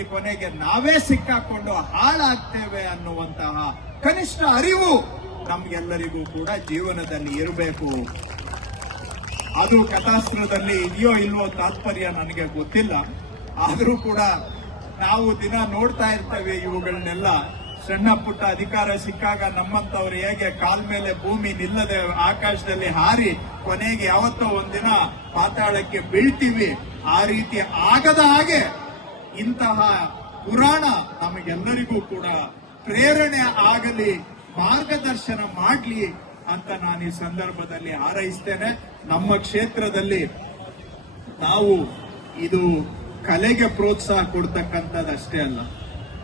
ಸಮಾಜದಲ್ಲಿ ಕೊನೆಗೆ ನಾವೇ ಸಿಕ್ಕಾಕೊಂಡು ಹಾಳಾಗ್ತೇವೆ ಅನ್ನುವಂತಹ ಕನಿಷ್ಠ ಅರಿವು ನಮ್ಗೆಲ್ಲರಿಗೂ ಕೂಡ ಜೀವನದಲ್ಲಿ ಇರಬೇಕು. ಅದು ಕಥಾಸ್ತ್ರದಲ್ಲಿ ಇದೆಯೋ ಇಲ್ವೋ ತಾತ್ಪರ್ಯ ನನಗೆ ಗೊತ್ತಿಲ್ಲ. ಆದರೂ ಕೂಡ ನಾವು ದಿನ ನೋಡ್ತಾ ಇರ್ತೇವೆ ಇವುಗಳನ್ನೆಲ್ಲ. ಸಣ್ಣ ಪುಟ್ಟ ಅಧಿಕಾರ ಸಿಕ್ಕಾಗ ನಮ್ಮಂತವ್ರು ಹೇಗೆ ಕಾಲ್ ಮೇಲೆ ಭೂಮಿ ನಿಲ್ಲದೆ ಆಕಾಶದಲ್ಲಿ ಹಾರಿ ಕೊನೆಗೆ ಯಾವತ್ತೋ ಒಂದಿನ ಪಾತಾಳಕ್ಕೆ ಬೀಳ್ತೀವಿ, ಆ ರೀತಿ ಆಗದ ಹಾಗೆ ಇಂತಹ ಪುರಾಣ ನಮಗೆಲ್ಲರಿಗೂ ಕೂಡ ಪ್ರೇರಣೆ ಆಗಲಿ, ಮಾರ್ಗದರ್ಶನ ಮಾಡಲಿ ಅಂತ ನಾನು ಈ ಸಂದರ್ಭದಲ್ಲಿ ಹಾರೈಸ್ತೇನೆ. ನಮ್ಮ ಕ್ಷೇತ್ರದಲ್ಲಿ ನಾವು ಇದು ಕಲೆಗೆ ಪ್ರೋತ್ಸಾಹ ಕೊಡ್ತಕ್ಕಂಥದ್ದಷ್ಟೇ ಅಲ್ಲ,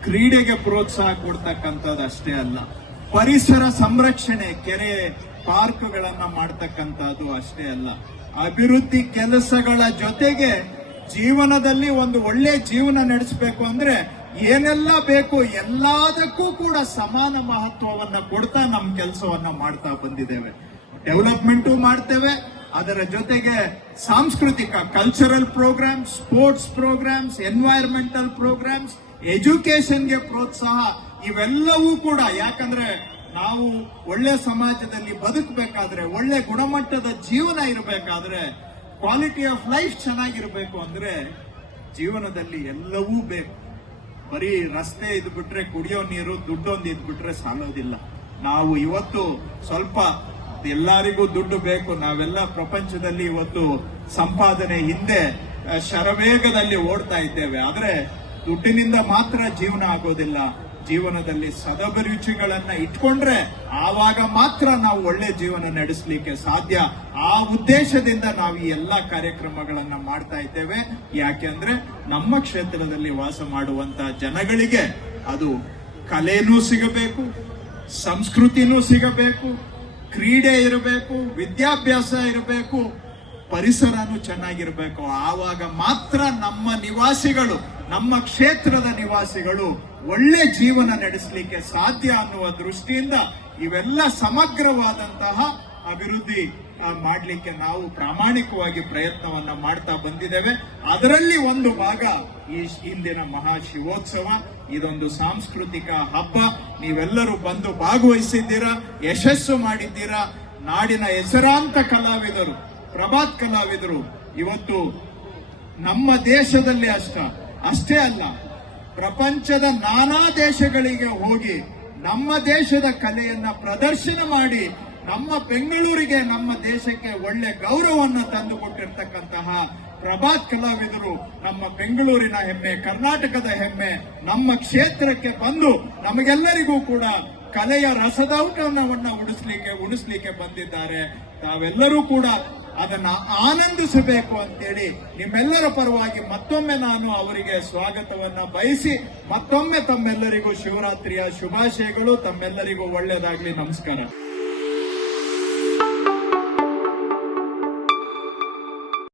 ಕ್ರೀಡೆಗೆ ಪ್ರೋತ್ಸಾಹ ಕೊಡ್ತಕ್ಕಂಥದ್ದಷ್ಟೇ ಅಲ್ಲ, ಪರಿಸರ ಸಂರಕ್ಷಣೆ, ಕೆರೆ ಪಾರ್ಕ್ಗಳನ್ನ ಮಾಡ್ತಕ್ಕಂಥದ್ದು ಅಷ್ಟೇ ಅಲ್ಲ, ಅಭಿವೃದ್ಧಿ ಕೆಲಸಗಳ ಜೊತೆಗೆ ಜೀವನದಲ್ಲಿ ಒಂದು ಒಳ್ಳೆ ಜೀವನ ನಡೆಸಬೇಕು ಅಂದ್ರೆ ಏನೆಲ್ಲ ಬೇಕು ಎಲ್ಲದಕ್ಕೂ ಕೂಡ ಸಮಾನ ಮಹತ್ವವನ್ನ ಕೊಡ್ತಾ ನಮ್ಮ ಕೆಲಸವನ್ನ ಮಾಡ್ತಾ ಬಂದಿದ್ದೇವೆ. ಡೆವಲಪ್ಮೆಂಟು ಮಾಡ್ತೇವೆ, ಅದರ ಜೊತೆಗೆ ಸಾಂಸ್ಕೃತಿಕ cultural programmes, sports programmes, environmental programmes, ಎಜುಕೇಶನ್ಗೆ ಪ್ರೋತ್ಸಾಹ, ಇವೆಲ್ಲವೂ ಕೂಡ. ಯಾಕಂದ್ರೆ ನಾವು ಒಳ್ಳೆ ಸಮಾಜದಲ್ಲಿ ಬದುಕಬೇಕಾದ್ರೆ, ಒಳ್ಳೆ ಗುಣಮಟ್ಟದ ಜೀವನ ಇರಬೇಕಾದ್ರೆ, ಕ್ವಾಲಿಟಿ ಆಫ್ ಲೈಫ್ ಚೆನ್ನಾಗಿರ್ಬೇಕು ಅಂದ್ರೆ ಜೀವನದಲ್ಲಿ ಎಲ್ಲವೂ ಬೇಕು. ಬರೀ ರಸ್ತೆ ಇದ್ಬಿಟ್ರೆ, ಕುಡಿಯೋ ನೀರು, ದುಡ್ಡೊಂದು ಇದ್ಬಿಟ್ರೆ ಸಾಲೋದಿಲ್ಲ. ನಾವು ಇವತ್ತು ಸ್ವಲ್ಪ ಎಲ್ಲರಿಗೂ ದುಡ್ಡು ಬೇಕು. ನಾವೆಲ್ಲ ಪ್ರಪಂಚದಲ್ಲಿ ಇವತ್ತು ಸಂಪಾದನೆ ಹಿಂದೆ ಶರವೇಗದಲ್ಲಿ ಓಡ್ತಾ ಇದ್ದೇವೆ. ಆದ್ರೆ ದುಡ್ಡಿನಿಂದ ಮಾತ್ರ ಜೀವನ ಆಗೋದಿಲ್ಲ. ಜೀವನದಲ್ಲಿ ಸದಭಿರುಚಿಗಳನ್ನ ಇಟ್ಕೊಂಡ್ರೆ ಆವಾಗ ಮಾತ್ರ ನಾವು ಒಳ್ಳೆ ಜೀವನ ನಡೆಸಲಿಕ್ಕೆ ಸಾಧ್ಯ. ಆ ಉದ್ದೇಶದಿಂದ ನಾವು ಈ ಎಲ್ಲಾ ಕಾರ್ಯಕ್ರಮಗಳನ್ನ ಮಾಡ್ತಾ ಇದ್ದೇವೆ. ಯಾಕೆಂದ್ರೆ ನಮ್ಮ ಕ್ಷೇತ್ರದಲ್ಲಿ ವಾಸ ಮಾಡುವಂತಹ ಜನಗಳಿಗೆ ಅದು ಕಲೆನೂ ಸಿಗಬೇಕು, ಸಂಸ್ಕೃತಿನೂ ಸಿಗಬೇಕು, ಕ್ರೀಡೆ ಇರಬೇಕು, ವಿದ್ಯಾಭ್ಯಾಸ ಇರಬೇಕು, ಪರಿಸರನೂ ಚೆನ್ನಾಗಿರ್ಬೇಕು. ಆವಾಗ ಮಾತ್ರ ನಮ್ಮ ನಿವಾಸಿಗಳು, ನಮ್ಮ ಕ್ಷೇತ್ರದ ನಿವಾಸಿಗಳು ಒಳ್ಳೆ ಜೀವನ ನಡೆಸಲಿಕ್ಕೆ ಸಾಧ್ಯ ಅನ್ನುವ ದೃಷ್ಟಿಯಿಂದ ಇವೆಲ್ಲ ಸಮಗ್ರವಾದಂತಹ ಅಭಿವೃದ್ಧಿ ಮಾಡಲಿಕ್ಕೆ ನಾವು ಪ್ರಾಮಾಣಿಕವಾಗಿ ಪ್ರಯತ್ನವನ್ನ ಮಾಡ್ತಾ ಬಂದಿದ್ದೇವೆ. ಅದರಲ್ಲಿ ಒಂದು ಭಾಗ ಈ ಇಂದಿನ ಮಹಾಶಿವೋತ್ಸವ. ಇದೊಂದು ಸಾಂಸ್ಕೃತಿಕ ಹಬ್ಬ. ನೀವೆಲ್ಲರೂ ಬಂದು ಭಾಗವಹಿಸಿದ್ದೀರಾ, ಯಶಸ್ಸು ಮಾಡಿದ್ದೀರಾ. ನಾಡಿನ ಹೆಸರಾಂತ ಕಲಾವಿದರು, ಪ್ರಭಾತ್ ಕಲಾವಿದರು ಇವತ್ತು ನಮ್ಮ ದೇಶದಲ್ಲಿ ಅಷ್ಟೇ ಅಲ್ಲ, ಪ್ರಪಂಚದ ನಾನಾ ದೇಶಗಳಿಗೆ ಹೋಗಿ ನಮ್ಮ ದೇಶದ ಕಲೆಯನ್ನ ಪ್ರದರ್ಶನ ಮಾಡಿ ನಮ್ಮ ಬೆಂಗಳೂರಿಗೆ, ನಮ್ಮ ದೇಶಕ್ಕೆ ಒಳ್ಳೆ ಗೌರವವನ್ನು ತಂದುಕೊಟ್ಟಿರ್ತಕ್ಕಂತಹ ಪ್ರಭಾತ್ ಕಲಾವಿದರು ನಮ್ಮ ಬೆಂಗಳೂರಿನ ಹೆಮ್ಮೆ, ಕರ್ನಾಟಕದ ಹೆಮ್ಮೆ. ನಮ್ಮ ಕ್ಷೇತ್ರಕ್ಕೆ ಬಂದು ನಮಗೆಲ್ಲರಿಗೂ ಕೂಡ ಕಲೆಯ ರಸದೌಟವನ್ನ ಉಣಿಸ್ಲಿಕ್ಕೆ ಬಂದಿದ್ದಾರೆ. ತಾವೆಲ್ಲರೂ ಕೂಡ ಅದನ್ನ ಆನಂದಿಸಬೇಕು ಅಂತೇಳಿ ನಿಮ್ಮೆಲ್ಲರ ಪರವಾಗಿ ಮತ್ತೊಮ್ಮೆ ನಾನು ಅವರಿಗೆ ಸ್ವಾಗತವನ್ನ ಬಯಸಿ ಮತ್ತೊಮ್ಮೆ ತಮ್ಮೆಲ್ಲರಿಗೂ ಶಿವರಾತ್ರಿಯ ಶುಭಾಶಯಗಳು. ತಮ್ಮೆಲ್ಲರಿಗೂ ಒಳ್ಳೆಯದಾಗ್ಲಿ. ನಮಸ್ಕಾರ.